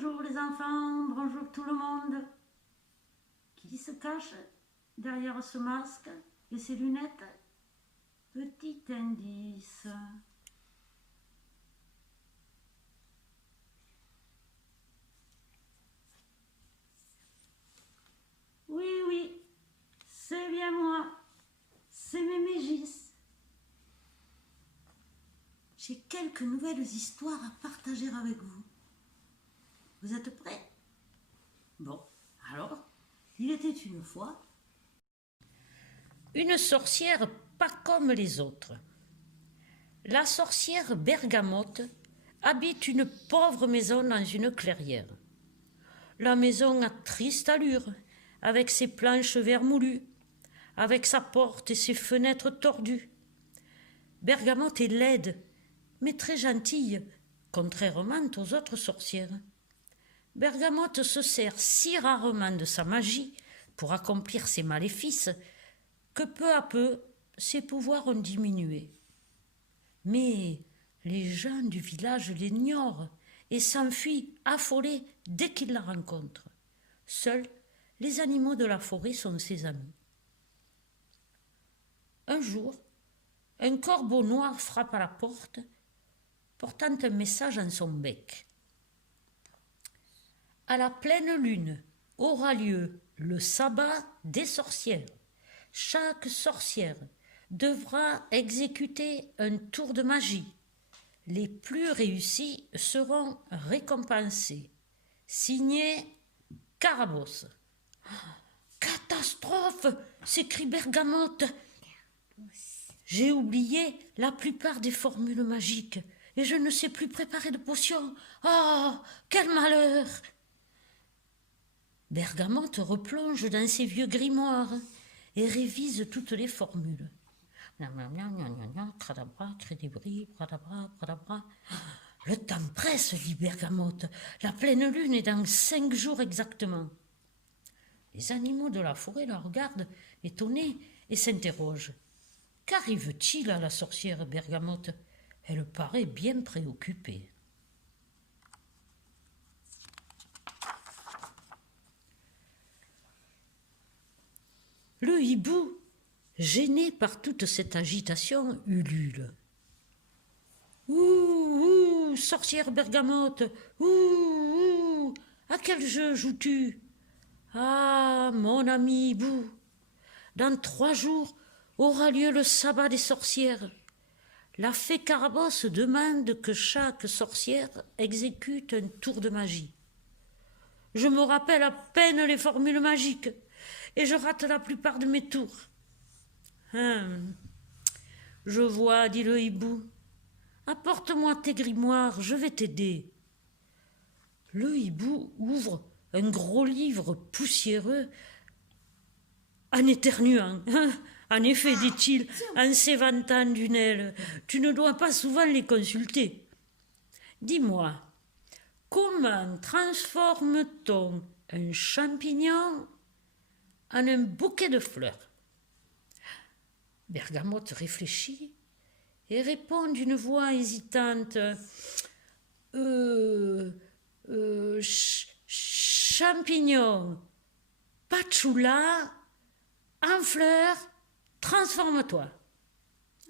Bonjour les enfants, bonjour tout le monde. Qui se cache derrière ce masque et ces lunettes? Petit indice. Oui, oui, c'est bien moi. C'est Mémégis. J'ai quelques nouvelles histoires à partager avec vous. Vous êtes prêts? Bon, alors, il était une fois une sorcière pas comme les autres. La sorcière Bergamote habite une pauvre maison dans une clairière. La maison a triste allure, avec ses planches vermoulues, avec sa porte et ses fenêtres tordues. Bergamote est laide, mais très gentille, contrairement aux autres sorcières. Bergamote se sert si rarement de sa magie pour accomplir ses maléfices que peu à peu ses pouvoirs ont diminué. Mais les gens du village l'ignorent et s'enfuient affolés dès qu'ils la rencontrent. Seuls les animaux de la forêt sont ses amis. Un jour, un corbeau noir frappe à la porte, portant un message en son bec. À la pleine lune aura lieu le sabbat des sorcières. Chaque sorcière devra exécuter un tour de magie. Les plus réussis seront récompensés. Signé Carabosse. Catastrophe! S'écrie Bergamote. J'ai oublié la plupart des formules magiques et je ne sais plus préparer de potions. Oh, quel malheur! Bergamote replonge dans ses vieux grimoires et révise toutes les formules. Cadabra, crédibri, bradabra, bradabra. Le temps presse, dit Bergamote. La pleine lune est dans 5 jours exactement. Les animaux de la forêt la regardent, étonnés, et s'interrogent. Qu'arrive-t-il à la sorcière Bergamote? Elle paraît bien préoccupée. Le hibou, gêné par toute cette agitation, ulule. Ouh, ouh, sorcière Bergamote, ouh, ouh, à quel jeu joues-tu? Ah, mon ami hibou, dans 3 jours aura lieu le sabbat des sorcières. La fée Carabosse demande que chaque sorcière exécute un tour de magie. Je me rappelle à peine les formules magiques et je rate la plupart de mes tours. Je vois, dit le hibou. Apporte-moi tes grimoires, je vais t'aider. Le hibou ouvre un gros livre poussiéreux en éternuant. En effet, dit-il, en s'éventant d'une aile, tu ne dois pas souvent les consulter. Dis-moi, comment transforme-t-on un champignon en un bouquet de fleurs? Bergamote réfléchit et répond d'une voix hésitante. Champignon, patchoula, en fleurs, transforme-toi.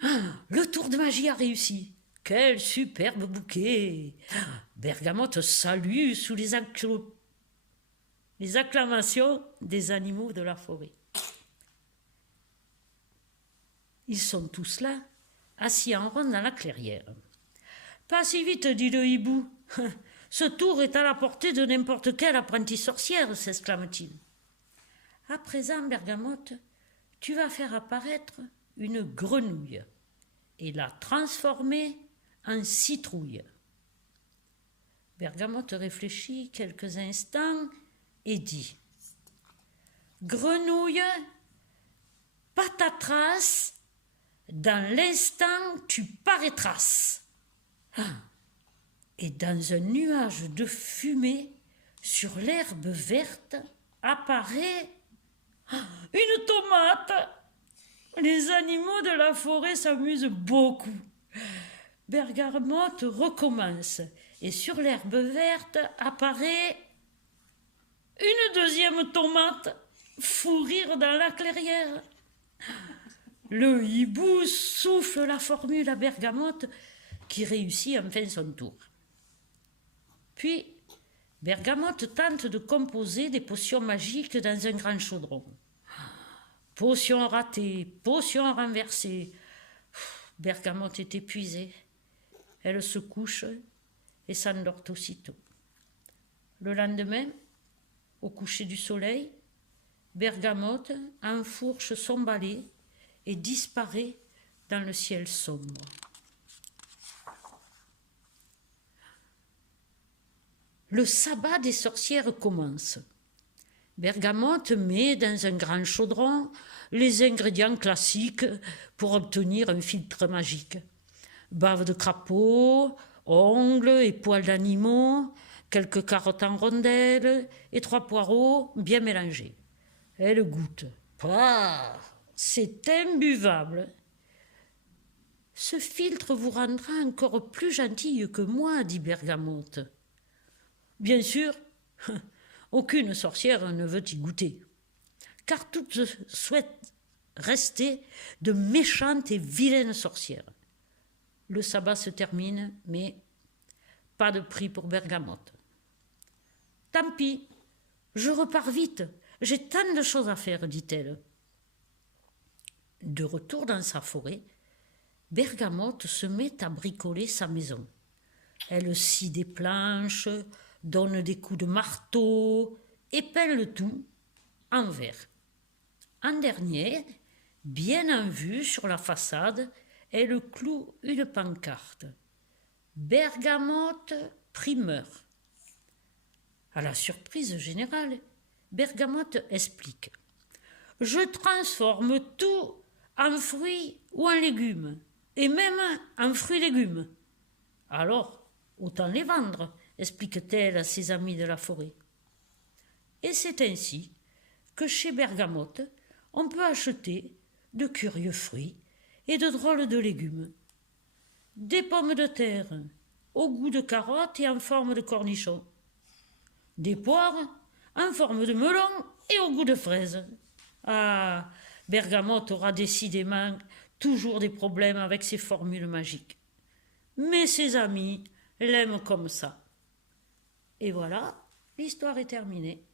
Le tour de magie a réussi. Quel superbe bouquet! Bergamote salue sous les acclamations des animaux de la forêt. Ils sont tous là, assis en rond dans la clairière. Pas si vite, dit le hibou. Ce tour est à la portée de n'importe quelle apprentie sorcière, s'exclame-t-il. À présent, Bergamote, tu vas faire apparaître une grenouille et la transformer en citrouille. Bergamote réfléchit quelques instants et dit « Grenouille, patatras, dans l'instant tu paraîtras. » Et dans un nuage de fumée, sur l'herbe verte, apparaît une tomate. Les animaux de la forêt s'amusent beaucoup. Bergamote recommence et sur l'herbe verte apparaît une deuxième tomate, fou rire dans la clairière. Le hibou souffle la formule à Bergamote qui réussit enfin son tour. Puis, Bergamote tente de composer des potions magiques dans un grand chaudron. Potion ratée, potion renversée. Bergamote est épuisée. Elle se couche et s'endort aussitôt. Le lendemain, au coucher du soleil, Bergamote enfourche son balai et disparaît dans le ciel sombre. Le sabbat des sorcières commence. Bergamote met dans un grand chaudron les ingrédients classiques pour obtenir un filtre magique. Bave de crapaud, ongles et poils d'animaux, quelques carottes en rondelles et 3 poireaux bien mélangés. Elle goûte. Ah, c'est imbuvable. Ce filtre vous rendra encore plus gentille que moi, dit Bergamote. Bien sûr, aucune sorcière ne veut y goûter, car toutes souhaitent rester de méchantes et vilaines sorcières. Le sabbat se termine, mais pas de prix pour Bergamote. Tant pis, je repars vite, j'ai tant de choses à faire, dit-elle. De retour dans sa forêt, Bergamote se met à bricoler sa maison. Elle scie des planches, donne des coups de marteau et peint le tout en vert. En dernier, bien en vue sur la façade, elle cloue une pancarte. Bergamote primeur. À la surprise générale, Bergamote explique. Je transforme tout en fruits ou en légumes, et même en fruits-légumes. Alors, autant les vendre, explique-t-elle à ses amis de la forêt. Et c'est ainsi que chez Bergamote, on peut acheter de curieux fruits et de drôles de légumes. Des pommes de terre au goût de carottes et en forme de cornichons. Des poires en forme de melon et au goût de fraises. Ah, Bergamote aura décidément toujours des problèmes avec ses formules magiques. Mais ses amis l'aiment comme ça. Et voilà, l'histoire est terminée.